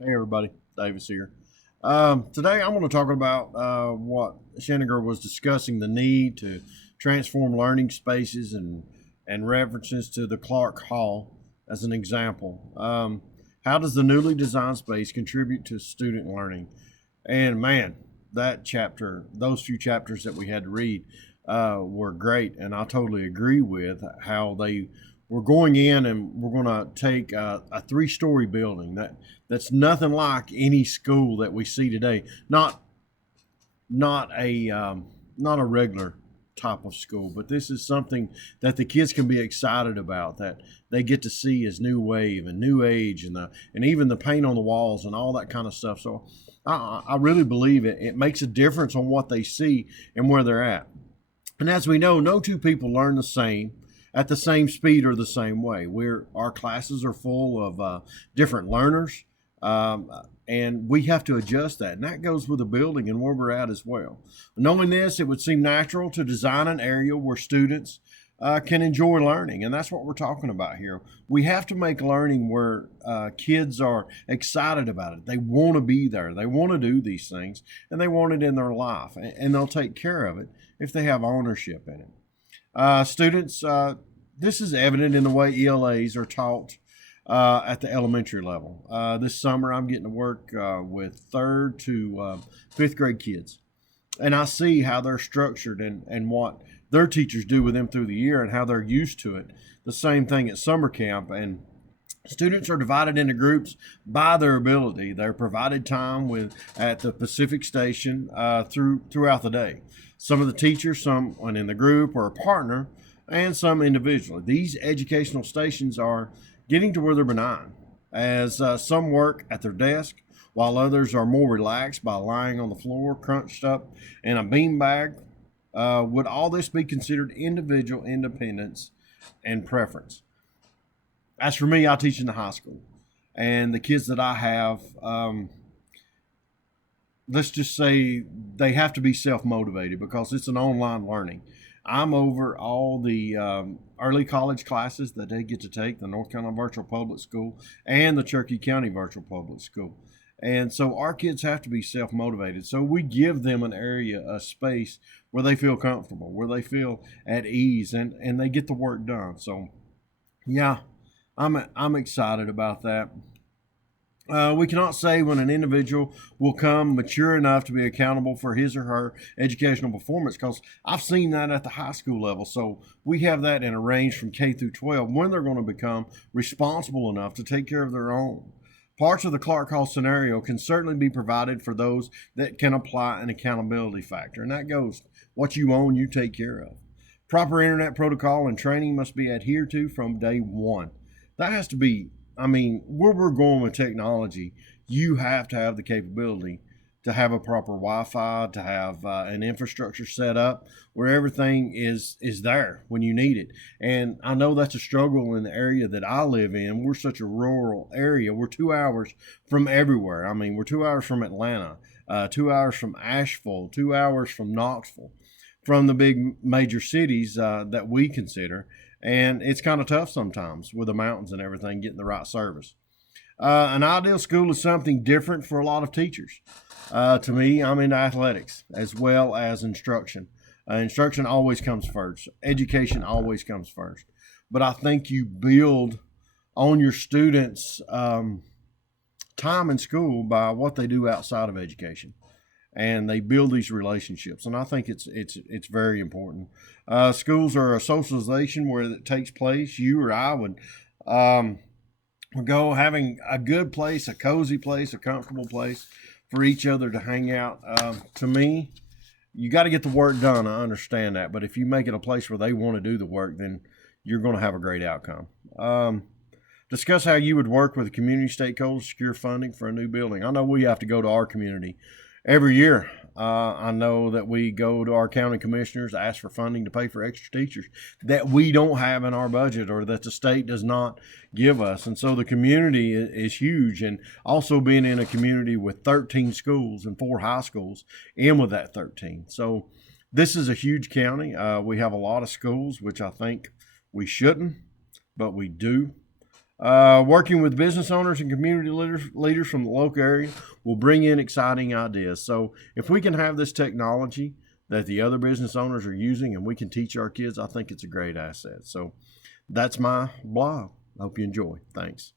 Hey everybody, Davis here. Today I'm going to talk about what Sheninger was discussing, the need to transform learning spaces and references to the Clark Hall as an example. How does the newly designed space contribute to student learning? And man, that chapter, those few chapters that we had to read were great, and I totally agree with how they were going in and we're going to take a three-story building that's nothing like any school that we see today. Not a not a regular type of school, but this is something that the kids can be excited about. That they get to see as new wave and new age, and even the paint on the walls and all that kind of stuff. So I really believe it makes a difference on what they see and where they're at. And as we know, no two people learn the same at the same speed or the same way. Our classes are full of different learners, um, and we have to adjust that. And that goes with the building and where we're at as well. Knowing this, it would seem natural to design an area where students can enjoy learning, and that's what we're talking about here. We have to make learning where kids are excited about it. They want to be there. They want to do these things, and they want it in their life, and they'll take care of it if they have ownership in it. Students, this is evident in the way ELAs are taught at the elementary level. This summer, I'm getting to work with third to fifth grade kids, and I see how they're structured and what their teachers do with them through the year and how they're used to it. The same thing at summer camp, and students are divided into groups by their ability. They're provided time with at the Pacific Station throughout the day. Some of the teachers, someone in the group or a partner, and some individually. These educational stations are getting to where they're benign, as some work at their desk, while others are more relaxed by lying on the floor, crunched up in a beanbag. Would all this be considered individual independence and preference? As for me, I teach in the high school, and the kids that I have, let's just say they have to be self motivated because it's an online learning. I'm over all the early college classes that they get to take, the North Carolina Virtual Public School and the Cherokee County Virtual Public School. And so our kids have to be self motivated. So we give them an area, a space where they feel comfortable, where they feel at ease, and they get the work done. So, yeah, I'm excited about that. We cannot say when an individual will come mature enough to be accountable for his or her educational performance because I've seen that at the high school level. So we have that in a range from K through 12 when they're going to become responsible enough to take care of their own. Parts of the Clark Hall scenario can certainly be provided for those that can apply an accountability factor, and that goes what you own, you take care of. Proper internet protocol and training must be adhered to from day one. That has to be, I mean, where we're going with technology, you have to have the capability to have a proper Wi-Fi, to have an infrastructure set up where everything is there when you need it. And I know that's a struggle in the area that I live in. We're such a rural area. We're 2 hours from everywhere. I mean, we're 2 hours from Atlanta, 2 hours from Asheville, 2 hours from Knoxville, from the big major cities that we consider. And it's kind of tough sometimes with the mountains and everything getting the right service. An ideal school is something different for a lot of teachers. To me, I'm into athletics as well as instruction. Instruction always comes first, education always comes first. But I think you build on your students' time in school by what they do outside of education, and they build these relationships. And I think it's very important. Schools are a socialization where it takes place. You or I would go having a good place, a cozy place, a comfortable place for each other to hang out. To me, you got to get the work done. I understand that, but if you make it a place where they want to do the work, then you're going to have a great outcome. Discuss how you would work with the community stakeholders to secure funding for a new building. I know we have to go to our community every year. I know that we go to our county commissioners, ask for funding to pay for extra teachers that we don't have in our budget or that the state does not give us. And so the community is huge. And also being in a community with 13 schools and 4 high schools in with that 13. So this is a huge county. We have a lot of schools, which I think we shouldn't, but we do. Working with business owners and community leaders from the local area will bring in exciting ideas. So if we can have this technology that the other business owners are using and we can teach our kids, I think it's a great asset. So that's my blog. I hope you enjoy. Thanks.